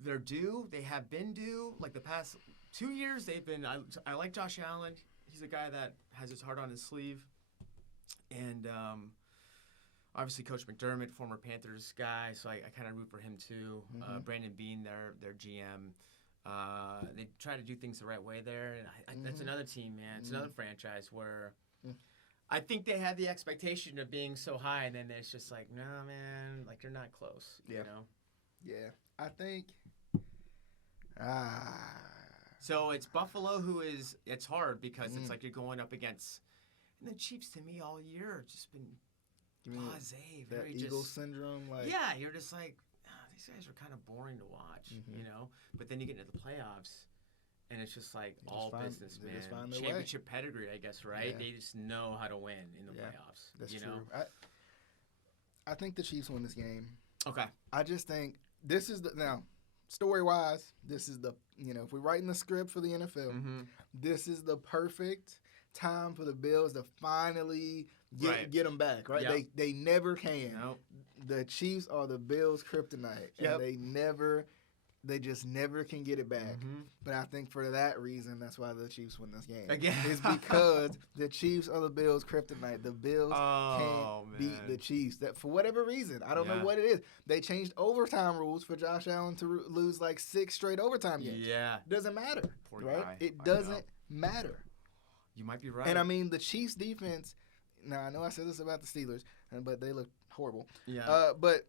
they're due. They have been due. Like the past 2 years, they've been. I like Josh Allen. He's a guy that has his heart on his sleeve, and obviously Coach McDermott, former Panthers guy, so I kind of root for him too. Brandon Bean, their GM. They try to do things the right way there, and that's another team, man. It's another franchise where I think they have the expectation of being so high, and then it's just like, no, man, like you're not close. You know? Yeah, I think. So it's Buffalo who is. It's hard because it's like you're going up against, and the Chiefs to me all year have just been blasé, very that Eagle syndrome. Like yeah, you're just like these guys are kind of boring to watch, you know. But then you get into the playoffs, and it's just like all business, man. Championship pedigree, I guess, right? Yeah. They just know how to win in the playoffs. That's true. Know? I think the Chiefs win this game. Okay. I just think this is now. Story-wise, this is the, if we're writing the script for the NFL, this is the perfect time for the Bills to finally get them back, right? Yep. They never can. Nope. The Chiefs are the Bills' kryptonite, and they just never can get it back. But I think for that reason, that's why the Chiefs win this game. Again. It's because the Chiefs are the Bills' kryptonite. The Bills can't beat the Chiefs. That for whatever reason, I don't know what it is. They changed overtime rules for Josh Allen to lose like 6 straight overtime games. Yeah. Doesn't matter, Poor right? guy. It doesn't matter. You might be right. And I mean, the Chiefs' defense. Now I know I said this about the Steelers, but they look horrible. Yeah. But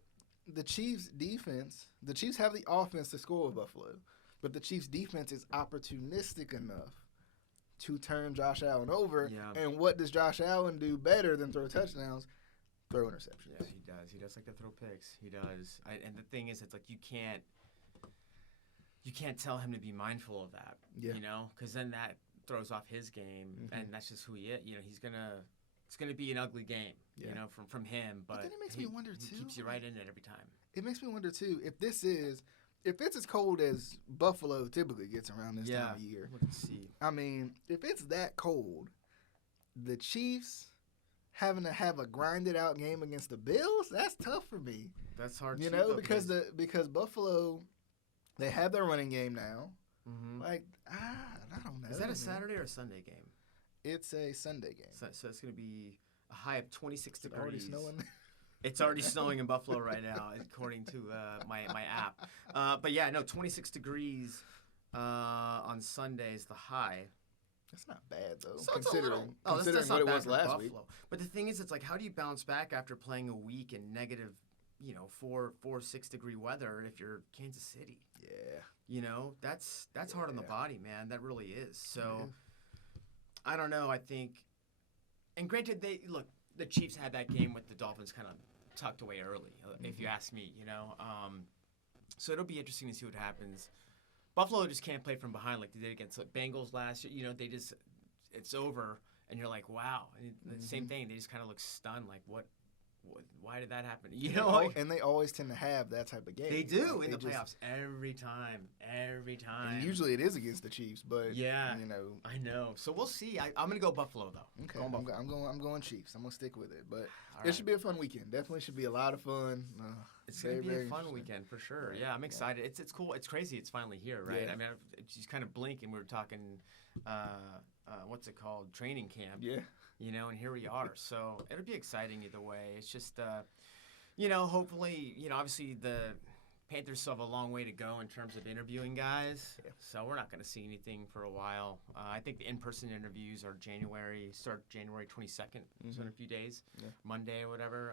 the Chiefs' defense, the Chiefs have the offense to score with Buffalo, but the Chiefs' defense is opportunistic enough to turn Josh Allen over. Yeah. And what does Josh Allen do better than throw touchdowns? Throw interceptions. Yes, he does. He does like to throw picks. He does. And the thing is, it's like you can't tell him to be mindful of that. Yeah. You know, because then that throws off his game, and that's just who he is. You know, it's gonna be an ugly game. Yeah. You know, from him. But then it makes me wonder he too. Keeps you right in it every time. It makes me wonder too if it's as cold as Buffalo typically gets around this time of year. Let's see. I mean, if it's that cold, the Chiefs having to have a grinded out game against the Bills, that's tough for me. That's hard. You know, because Buffalo, they have their running game now. Like I don't know. Is that a Saturday or a Sunday game? It's a Sunday game. So it's going to be a high of 26 degrees. Already snowing. It's already snowing in Buffalo right now, according to my app. But yeah, no, 26 degrees on Sunday is the high. That's not bad though, So considering that's what not it bad was for last Buffalo. week. But the thing is, it's like, how do you bounce back after playing a week in negative, 6 degree weather if you're Kansas City? Yeah. You know, that's hard on the body, man. That really is. So, I don't know. I think, and granted, the Chiefs had that game with the Dolphins kind of tucked away early, if you ask me, So it'll be interesting to see what happens. Buffalo just can't play from behind like they did against the Bengals last year. You know, it's over, and you're like, wow. And the same thing. They just kind of look stunned, like, what? Why did that happen? You know, and they always tend to have that type of game. They do in the playoffs every time. And usually it is against the Chiefs, but I know. So we'll see. I'm gonna go Buffalo though. Okay, I'm going Chiefs. I'm gonna stick with it, but it should be a fun weekend. Definitely should be a lot of fun. It's gonna be a fun weekend for sure. Yeah, I'm excited. It's cool. It's crazy. It's finally here, right? Yeah. I mean, it's just kind of blink, and we were talking. What's it called? Training camp. Yeah. And here we are. So it'll be exciting either way. It's just, hopefully, obviously the Panthers still have a long way to go in terms of interviewing guys. Yeah. So we're not going to see anything for a while. I think the in-person interviews are start January 22nd, so in a few days, Monday or whatever.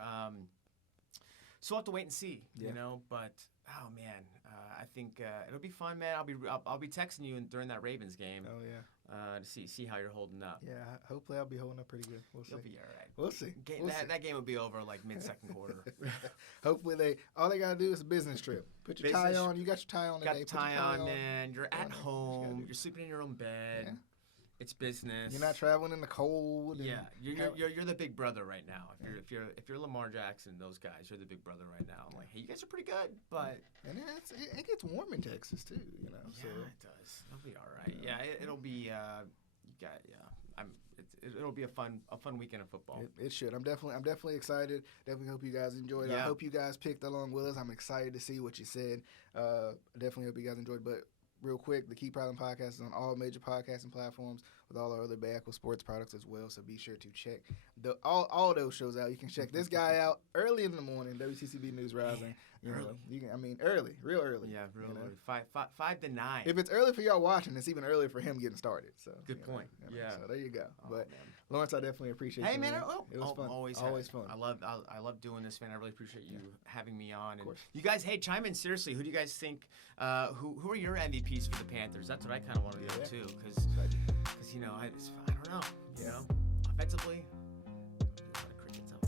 So we'll have to wait and see, But oh man, I think it'll be fun, man. I'll be texting you during that Ravens game. Oh yeah. To see how you're holding up. Yeah, hopefully I'll be holding up pretty good. We'll see. You'll be all right. We'll see. That game will be over like mid-second quarter. Hopefully all they gotta do is a business trip. Put your tie on. You got your tie on today. Got the tie on, man. You're at home. You're sleeping in your own bed. Yeah. It's business. You're not traveling in the cold. Yeah, you're the big brother right now. If you're Lamar Jackson, those guys, you're the big brother right now. I'm like, hey, you guys are pretty good, but it gets warm in Texas too, Yeah, so. it does. It'll be all right. Yeah, it'll be. It'll be a fun weekend of football. It should. I'm definitely excited. Definitely hope you guys enjoyed. Yeah. I hope you guys picked along with us. I'm excited to see what you said. I definitely hope you guys enjoyed. But real quick, the Keep Prowling podcast is on all major podcasting platforms with all our other Bayakwa sports products as well. So be sure to check all those shows out. You can check this guy out early in the morning, WCCB News Rising. Early, real early. Yeah, real early. 5 to 9. If it's early for y'all watching, it's even earlier for him getting started. So good point. Yeah. So there you go. But man. Lawrence, I definitely appreciate you. Hey man, it was fun. Always fun. I love doing this, man. I really appreciate you having me on. And course. you guys, hey, chime in seriously. Who do you guys think? Who are your MVPs for the Panthers? That's what I kind of want to know too, because I don't know. You know, offensively, there's a lot of crickets out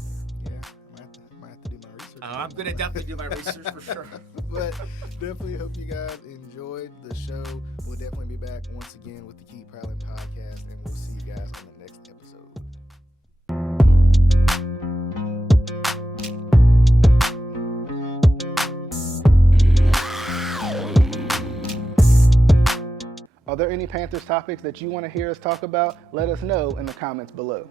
there. Yeah, I might have to do my research. I'm gonna definitely do my research for sure. But definitely hope you guys enjoyed the show. We'll definitely be back once again with the Keep Prowling podcast, and we'll see you guys on the next episode. Are there any Panthers topics that you want to hear us talk about? Let us know in the comments below.